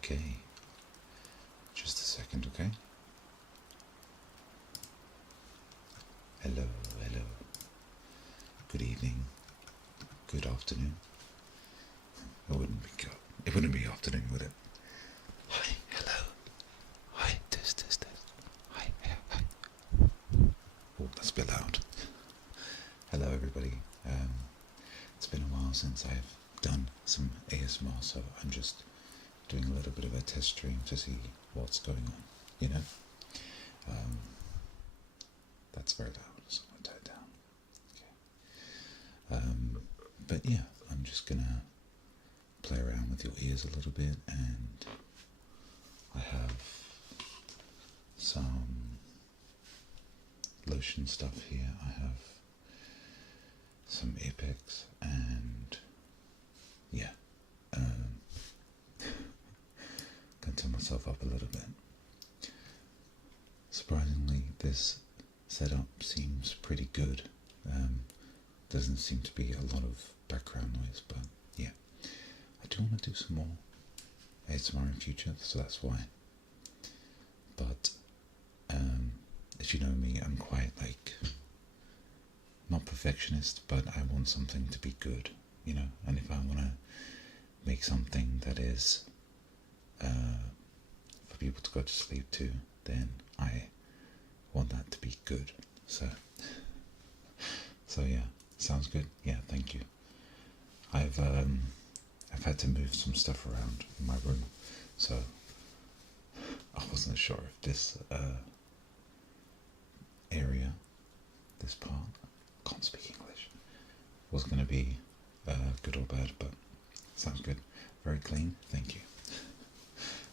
Okay, just a second, okay? Hello, hello. Good evening. Good afternoon. It wouldn't be afternoon, would it? Hi, hello. Hi, test. Hi. Oh, that's a bit loud. Hello, everybody. It's been a while since I've done some ASMR, so I'm just doing a little bit of a test stream to see what's going on, you know? That's very loud, so I'm going to turn it down. Okay. But yeah, I'm just going to play around with your ears a little bit, and I have some lotion stuff here. I have some Apex, and yeah, can turn myself up a little bit. Surprisingly, this setup seems pretty good. Doesn't seem to be a lot of background noise, but yeah, I do want to do some more ASMR in future, so that's why. But as you know me, I'm quite not perfectionist, but I want something to be good, you know. And if I want to make something that is for people to go to sleep to, then I want that to be good. So yeah, sounds good. Yeah, thank you. I've had to move some stuff around in my room, so I wasn't sure if this area, this part, can't speak English, was going to be good or bad, but sounds good. Very clean, thank you.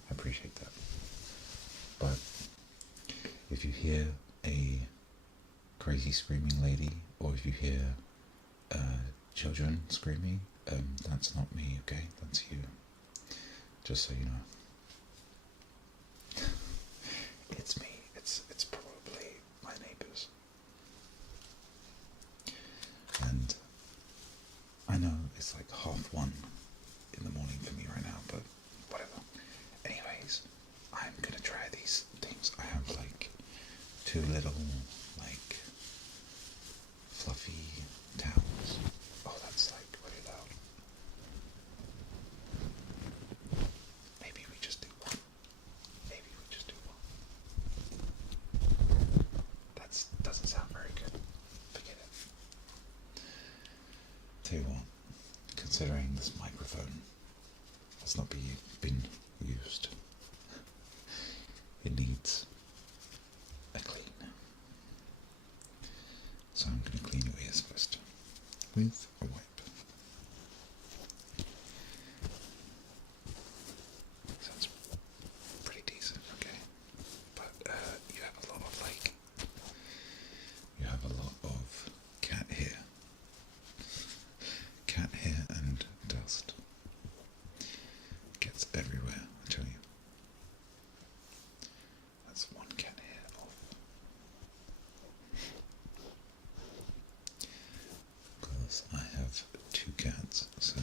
I appreciate that. But if you hear a crazy screaming lady, or if you hear children screaming, that's not me, okay? That's you. Just so you know. It's me. It's probably my neighbours. And I know it's like 1:30 in the morning for me right now, but whatever. Anyways, I'm gonna try these things. I have two little fluffy towels. Oh, that's really loud. Maybe we just do one. That doesn't sound very good. Forget it. Tell you what, considering this microphone has not been used, it needs a clean. So I'm going to clean your ears first with a wipe. Sounds pretty decent, okay? But you have a lot of cat hair and dust. It gets everywhere, I tell you. That's one cat hair off. Because I have two cats, so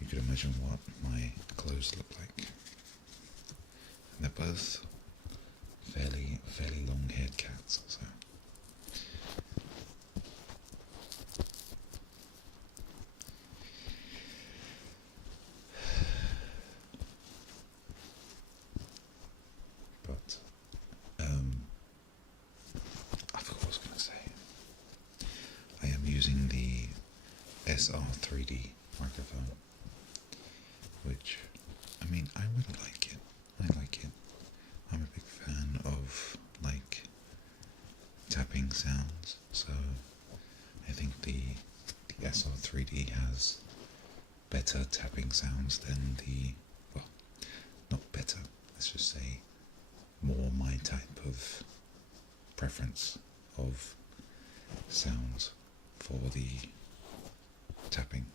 you could imagine what my clothes look like. And they're both fairly long-haired cats, so. But I forgot what I was going to say. I am using the SR3D microphone, which, I mean, I really like it. I'm a big fan of tapping sounds, so I think the SR3D has better tapping sounds than not better, let's just say more my type of preference of sounds for the tapping.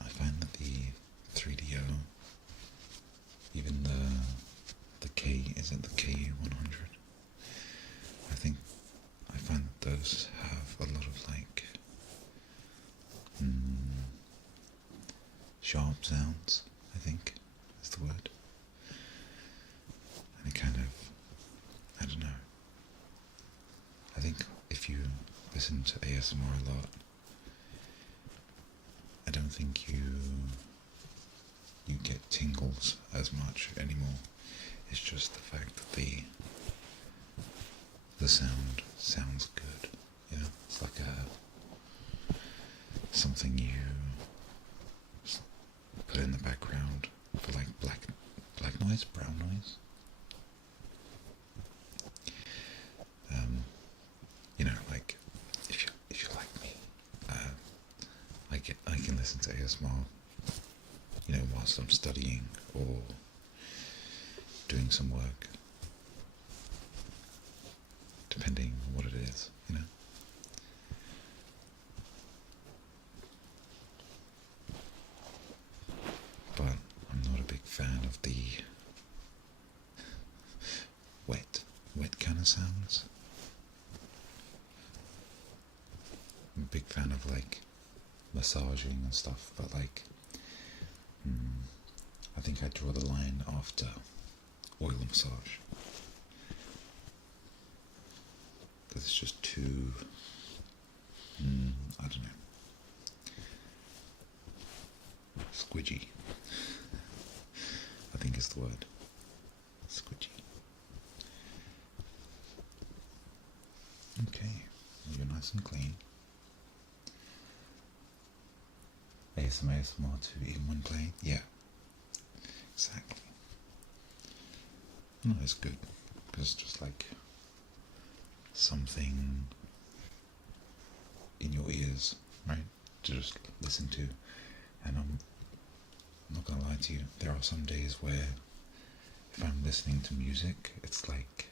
I find that the 3DO, even the K, is it the K100? I find that those have a lot of sharp sounds, I think is the word. And it kind of, I don't know. I think if you listen to ASMR a lot, I don't think you get tingles as much anymore. It's just the fact that the sound sounds good. You know, it's like something you put in the background for like black noise, brown noise. You know, like if you like me, I can listen to ASMR, you know, whilst I'm studying or doing some work, depending on what it is, you know. But I'm not a big fan of the wet kind of sounds. I'm a big fan of like massaging and stuff, but like I think I draw the line after oil massage, because it's just too I don't know, squidgy. I think is the word, squidgy. Okay, you're nice and clean. ASMR to in one plane? Yeah, exactly. No, it's good, because it's just like something in your ears, right, to just listen to. And I'm not gonna lie to you, there are some days where if I'm listening to music, it's like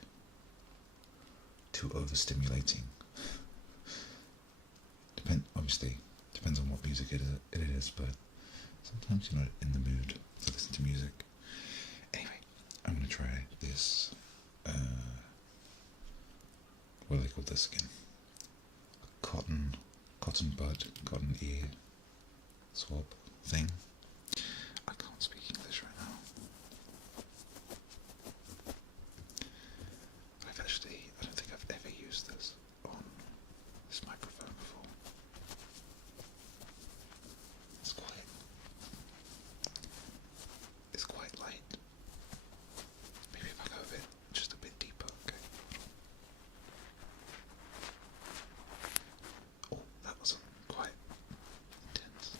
too overstimulating. Obviously depends on what music it is, but sometimes you're not in the mood to listen to music. Anyway, I'm gonna try this what do they call this again? Cotton bud, cotton ear swab thing. I can't speak English right now. I don't think I've ever used this on this microphone before. It's quite light. Maybe if I go a bit, just a bit deeper, okay? Oh, that wasn't quite intense.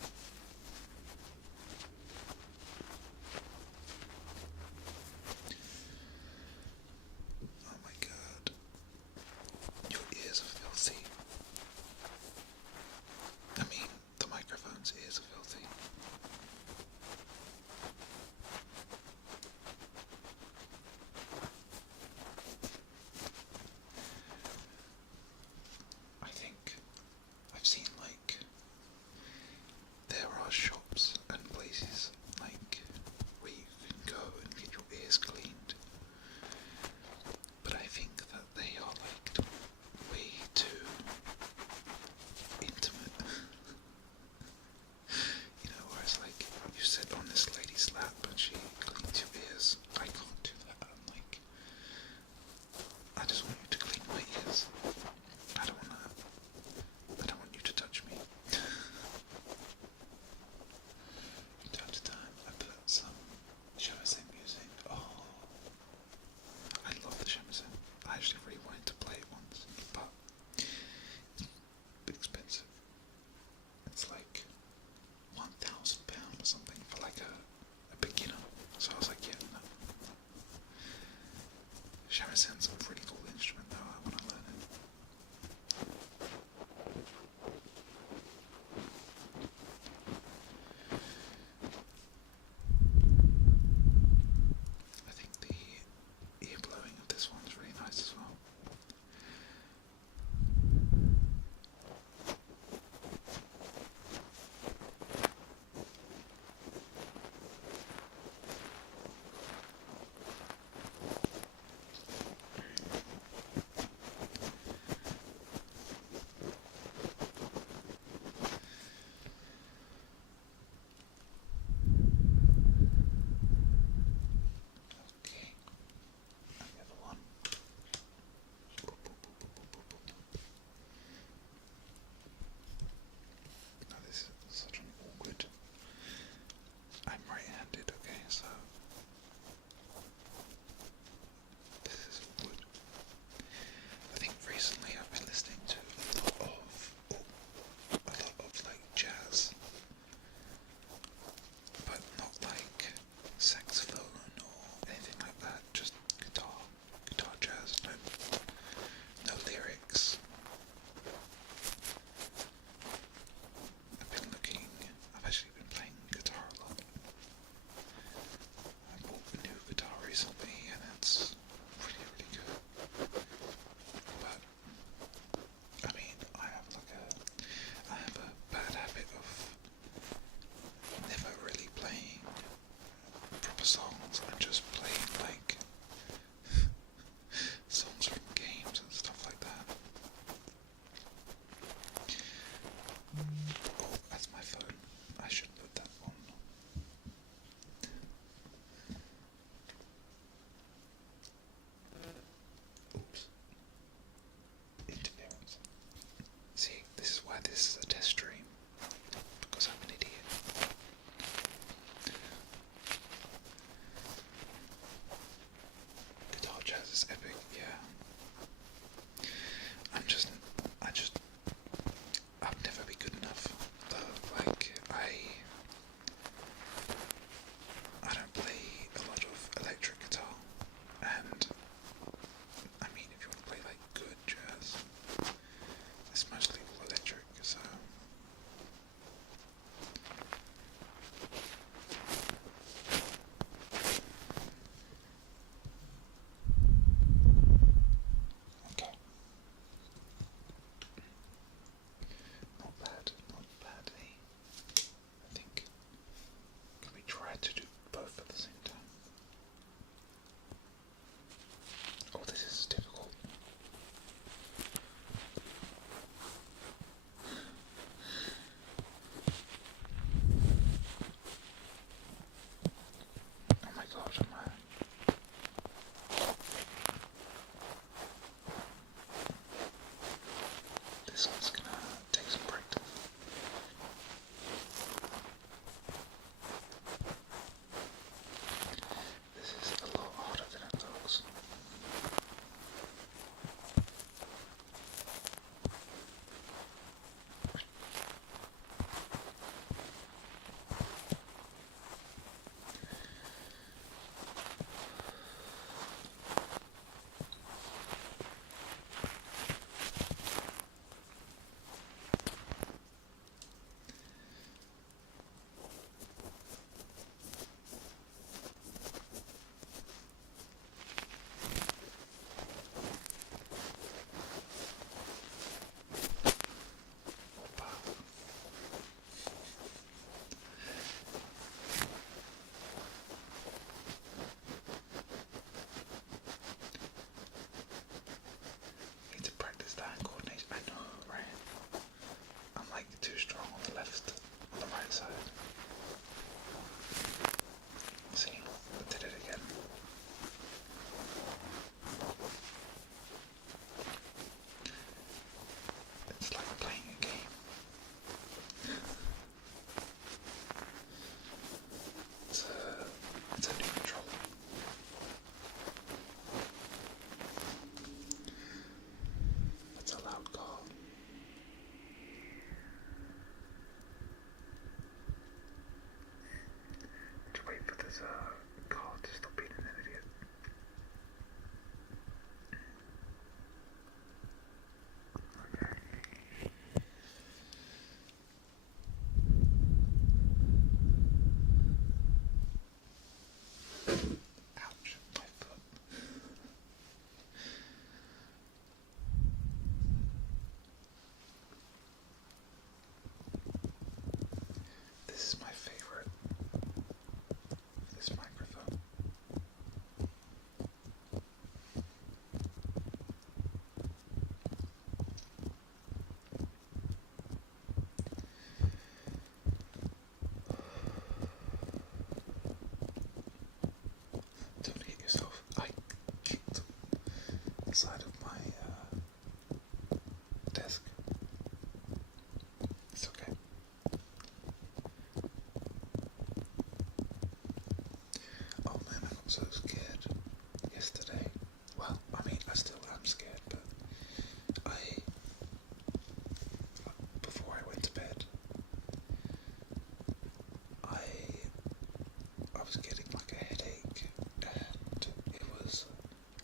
was getting like a headache, and it was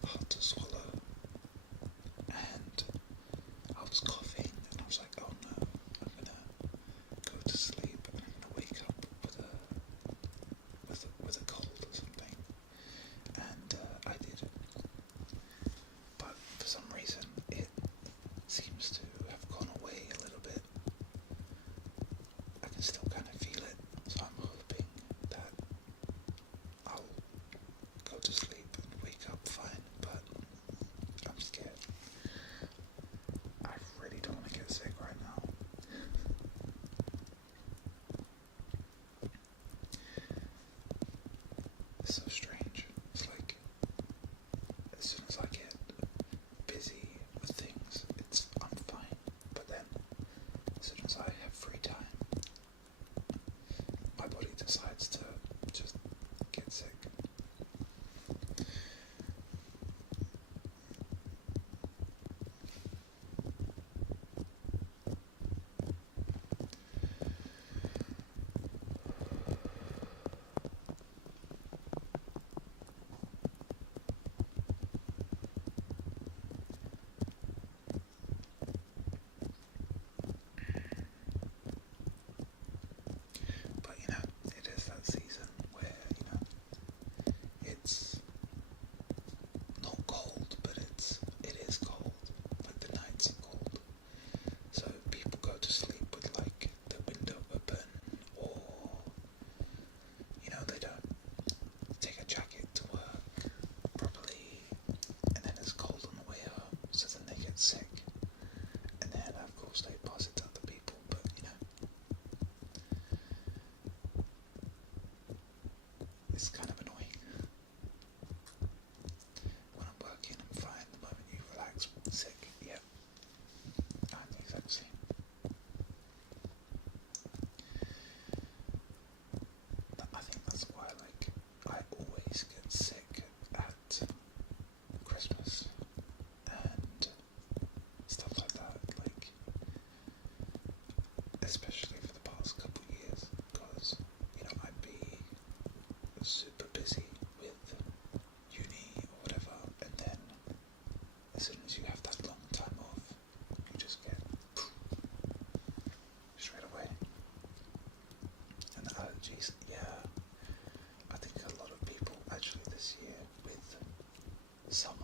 hard to swallow, and I was coughing, and I was like, oh no, I'm gonna go to sleep, and I'm gonna wake up with a cold or something, and I did, but for some reason it seems to have gone away a little bit. I can still kind of feel it, so I'm hoping that I'll go to sleep and wake up fine, but I'm scared. I really don't want to get sick right now. It's so strange. It's like, as soon as I get busy with things, I'm fine. But then, as soon as I have free time, my body decides to just get sick. But it is that season where, it's not cold, but it is cold. Like the nights are cold. So people go to sleep with like the window open, or they don't take a jacket to work properly, and then it's cold on the way home, so then they get sick, and then of course they pass it to other people. But it's kind of annoying. When I'm working, I'm fine. The moment you relax, sick. Yep, I'm the exact same. I think that's why, I always get sick at Christmas and stuff like that. Especially for the past couple of years, because I'd be super busy with uni or whatever, and then as soon as you have that long time off, you just get straight away. And the allergies, yeah, I think a lot of people actually this year with summer,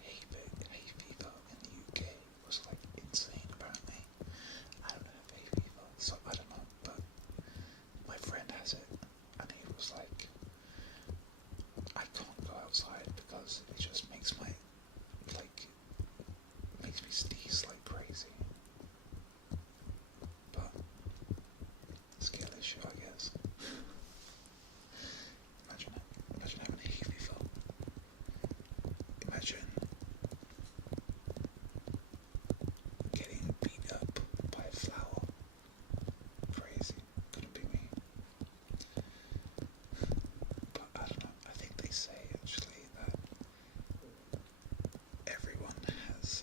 hay fever in the UK was insane apparently. I don't have hay fever, so I don't know, but my friend has it, and he was like, I can't go outside because it just makes me sneeze like crazy. But skill issue, I guess. Imagine having a hay fever. Imagine getting beat up by a flower. Crazy. Couldn't be me. But I don't know. I think they say actually that everyone has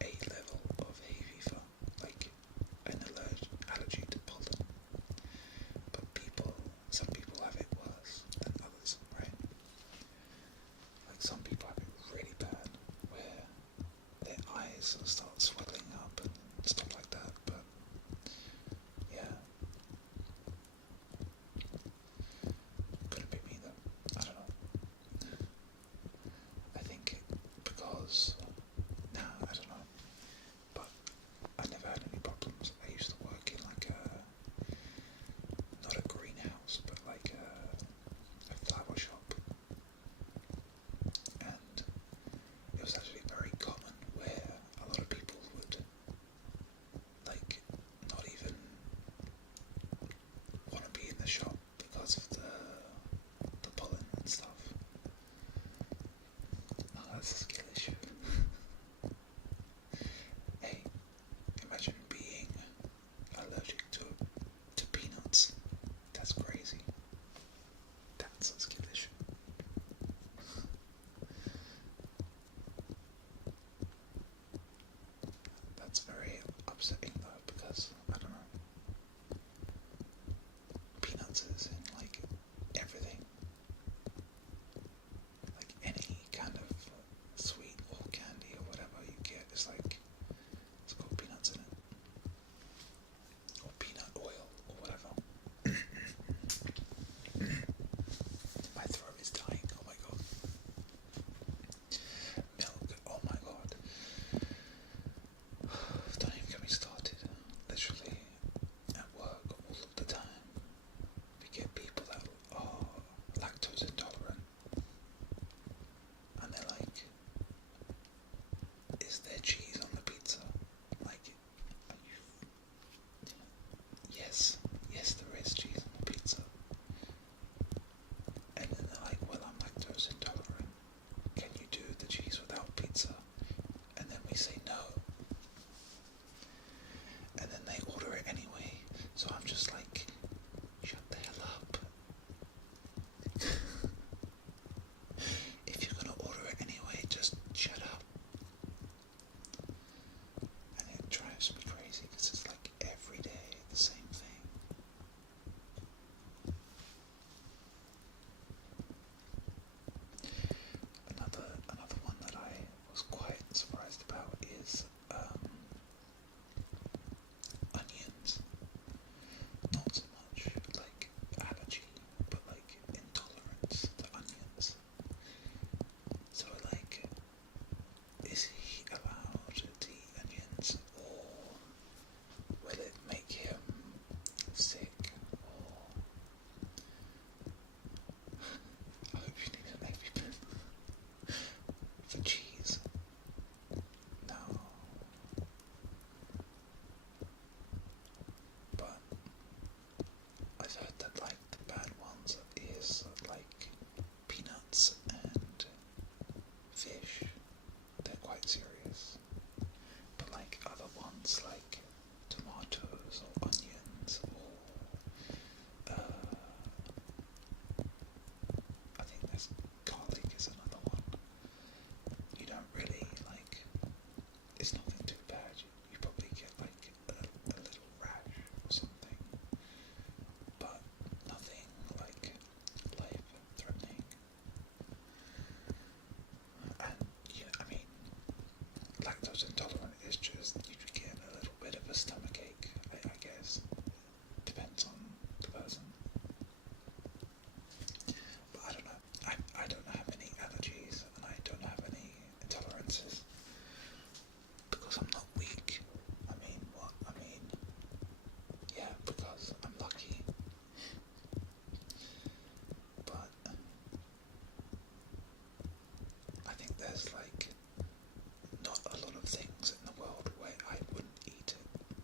a level of hay fever, like an allergy to pollen. But some people have it worse than others, right? Some people have it really bad, where their eyes start swelling up and stuff like that. But yeah, couldn't be me though. I don't know. I think because I don't know. But I never had any problems. I used to work in not a greenhouse, but a flower shop, and it was actually very common where a lot of people would not even want to be in the shop because of the pollen and stuff. Oh, that's a skill issue. Hey, imagine being allergic to peanuts. That's crazy. That's a skill issue. That's very upsetting though, because I don't know. Peanuts quite serious. But like other ones like tomatoes or onions or I think there's garlic is another one. You don't really like, it's nothing too bad. You probably get like a little rash or something, but nothing like life-threatening. And I mean, lactose intolerant is just you get a little bit of a stomach ache, I guess. Depends on the person. But I don't know. I don't have any allergies and I don't have any intolerances because I'm not weak. I mean, what? I mean, yeah, because I'm lucky. But I think there's like not a lot of things in the world where I wouldn't eat it.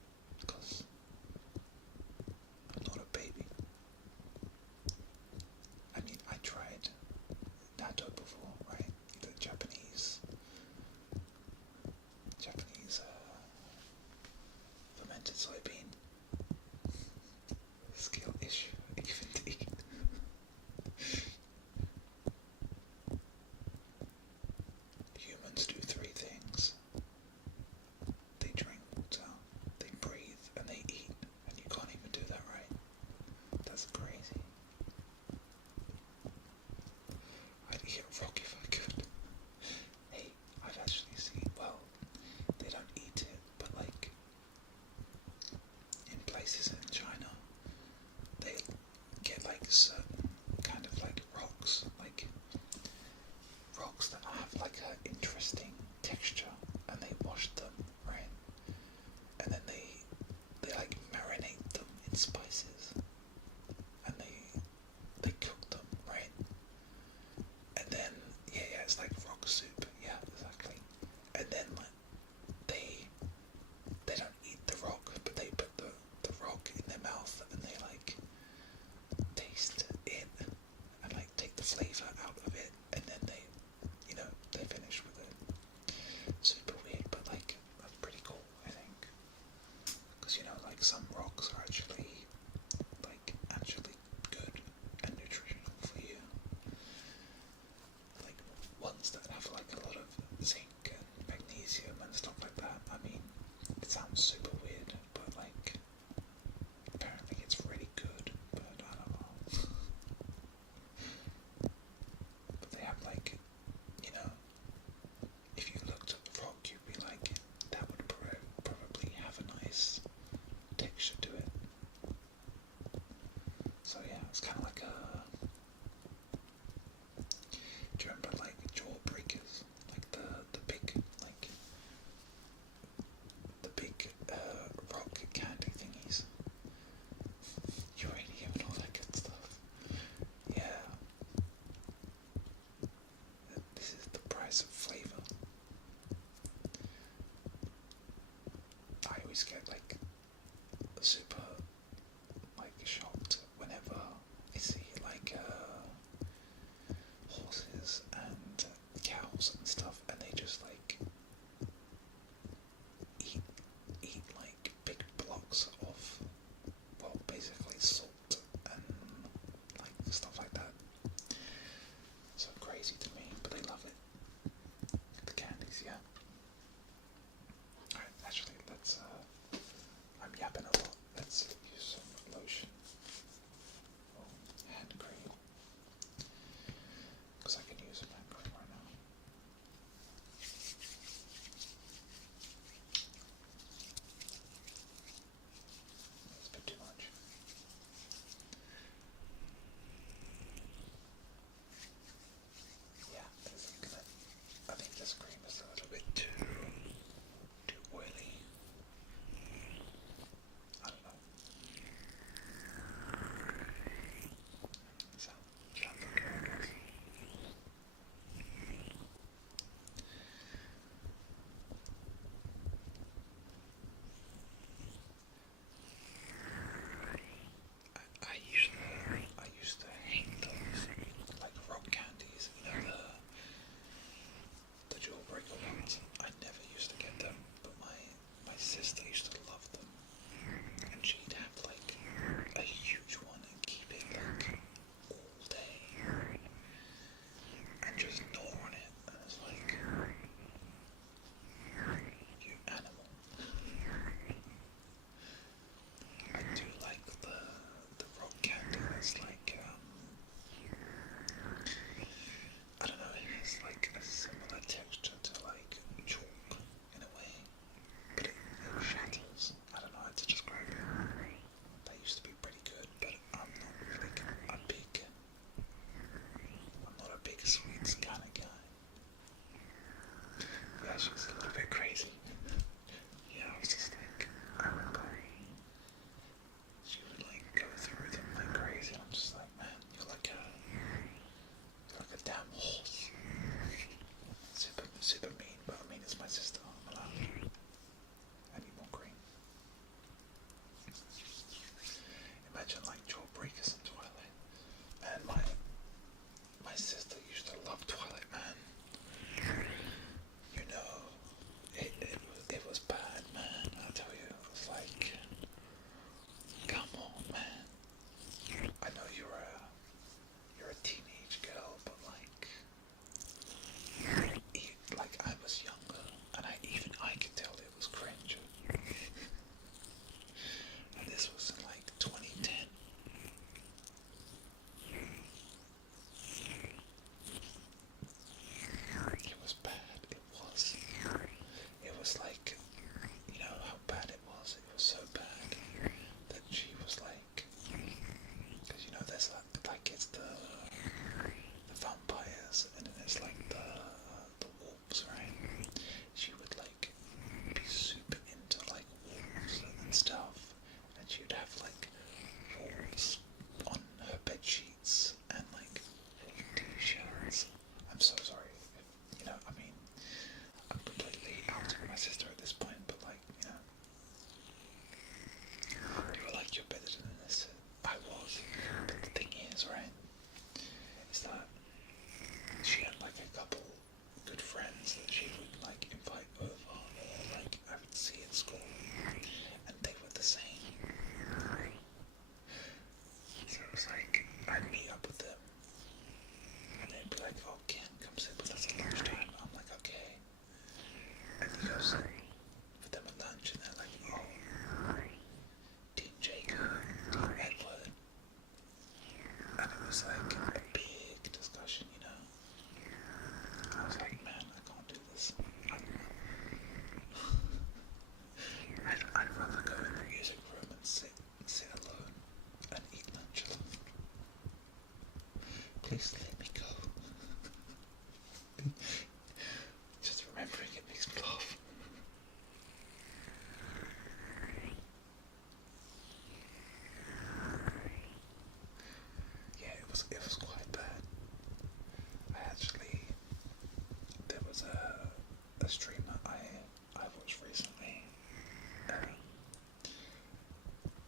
another streamer I watched recently.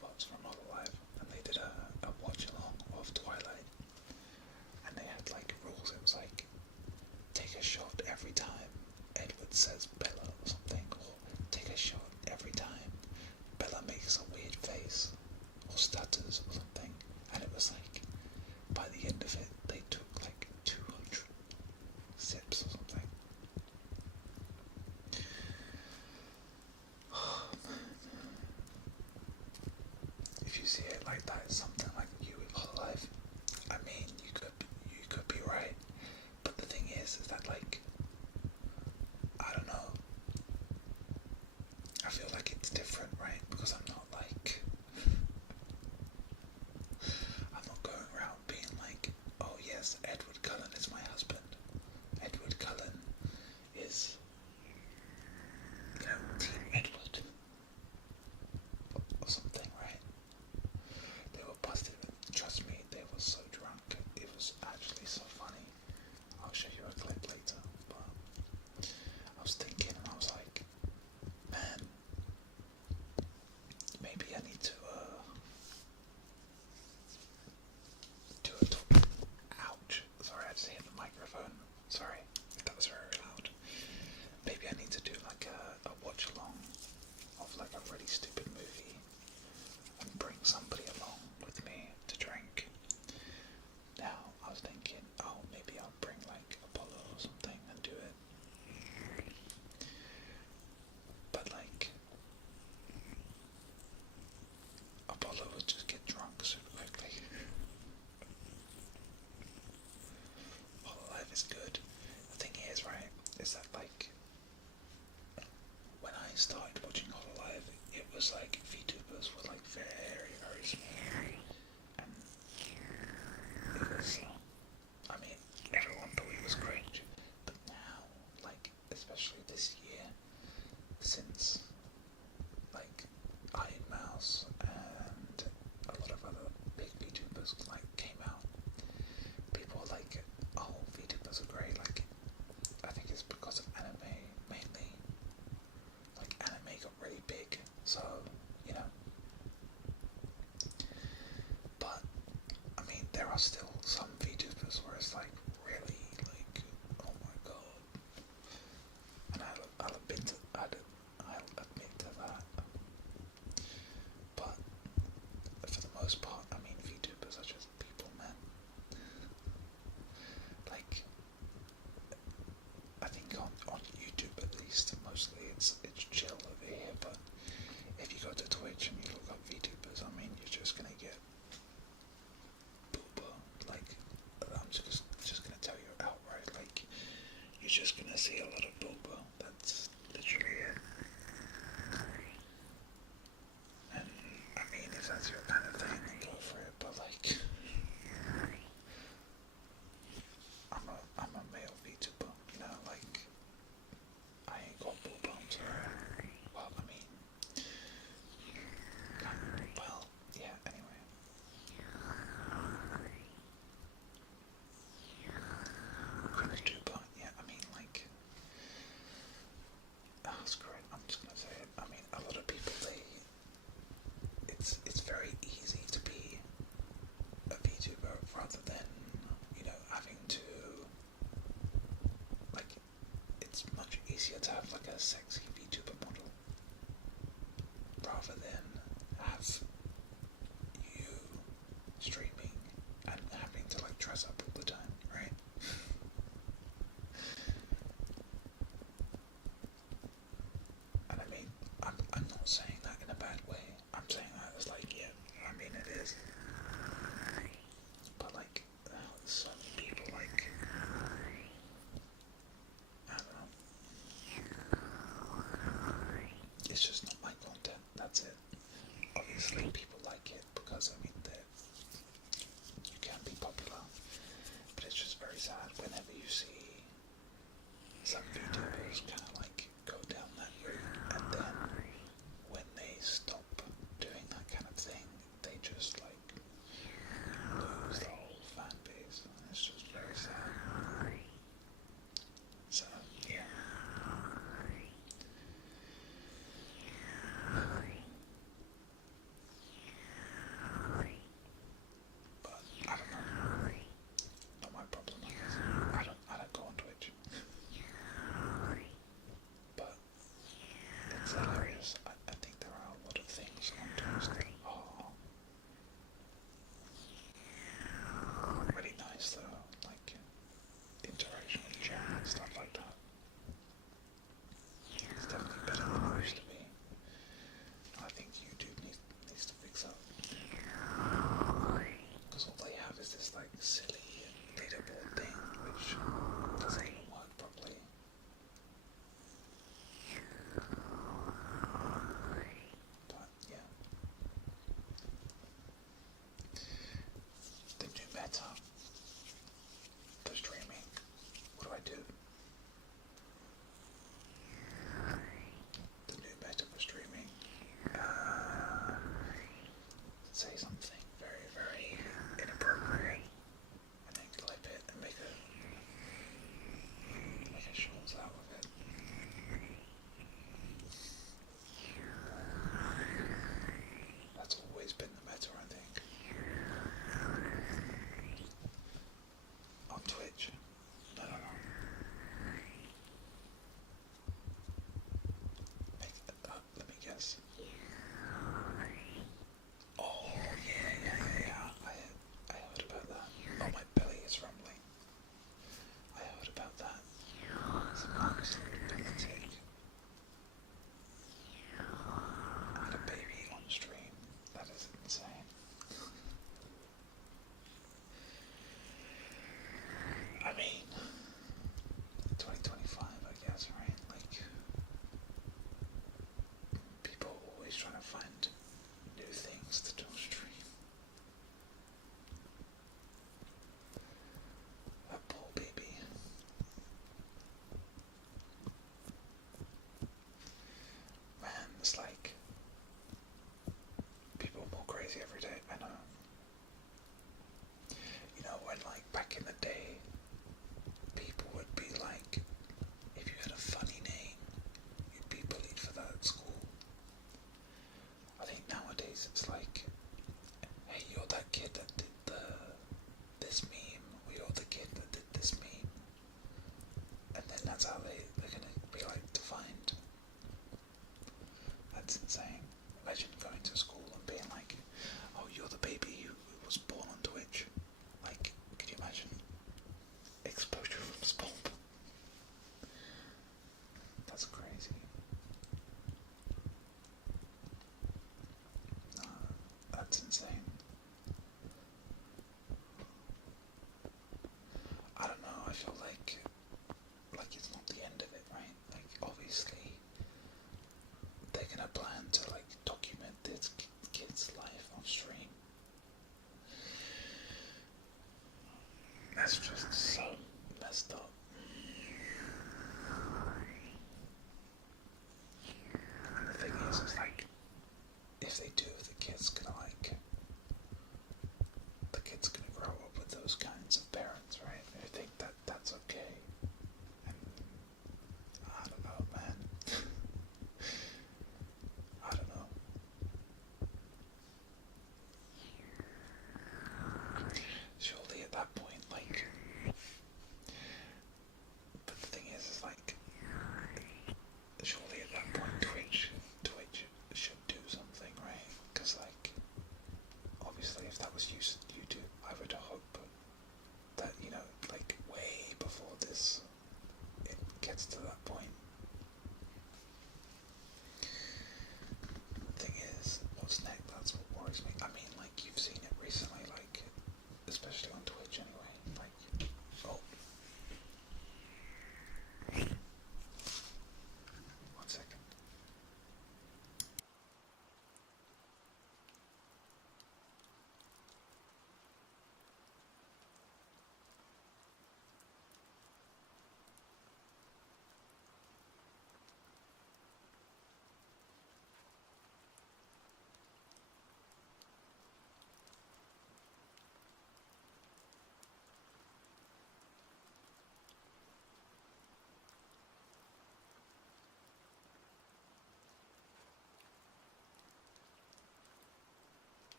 Was from Live, and they did a watch along of Twilight, and they had like rules. It was like take a shot every time Edward says Bella or something, or take a shot every time Bella makes a weird face or stutters or something. And it was like by the end of it they took like 200 sips or something. If you see it like that, it's something like you with Hololive. I mean, you could be right, but the thing is that like, I don't know. I feel like it's different, right? Because I'm not going around being like, oh yes, Edward Cullen is my husband. Edward Cullen is, Team Edward. Or something, right? They were busted. Trust me, they were so drunk. It was actually so funny. I'll show you a clip later. But I was thinking, and I was like, man, maybe I need to do a talk. Ouch! Sorry, I just hit the microphone. Sorry, that was very loud. Maybe I need to do like a watch along of like a really stupid movie and bring somebody along with me to drink. Now I was thinking, oh, maybe I'll bring like Apollo or something and do it. But like, Apollo would just get drunk super quickly. Hololive is good. The thing is, right, is that like, when I started watching Hololive, it was like VTubers were like very, very small. And it was, I mean, everyone thought it was cringe. But now, like, especially this year, since like Iron Mouse and a lot of other big VTubers like came out, people are like, oh, VTubers are great. Like, I think it's because of anime mainly. Like, anime got really big, so but I mean, there are still some VTubers where it's like really like, oh my god, and I'll admit to that. But for the most part, I mean, VTubers are just people, man. Like, I think on YouTube at least, mostly it's chill over here. But if you go to Twitch and you look up VTubers, I mean, you're just gonna get booba. Like, I'm just gonna tell you outright. Like, you're just gonna see a lot of booba. That's literally it. And I mean, if that's your kind of thing, then go for it. But like, I'm a male VTuber, like, I ain't got booba, I'm sorry. Well, I mean, well, yeah, anyway. Cringe tuber, yeah, I mean, like, screw it, I'm just gonna say it. I mean, a lot of people, it's very easy to be a VTuber rather than, having to, like, it's much easier to have like a sexy VTuber model rather than have you streaming and having to like dress up all the time, right? And I mean, I'm not saying that in a bad way. I'm saying that as like, yeah, I mean it is. But like, so many people like, I don't know. It's just not my content. That's it. Obviously, people like it because I mean you can be popular, but it's just very sad whenever you see some VTubers kind of like go down that route, and then when they stop doing that kind of thing, they just like That's insane. I don't know, I feel like it's not the end of it, right? Like, obviously, they're gonna plan to, like, document this kid's life on stream. That's just so messed up. And the thing is like, if they do, the kid's gonna, like,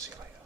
see you later.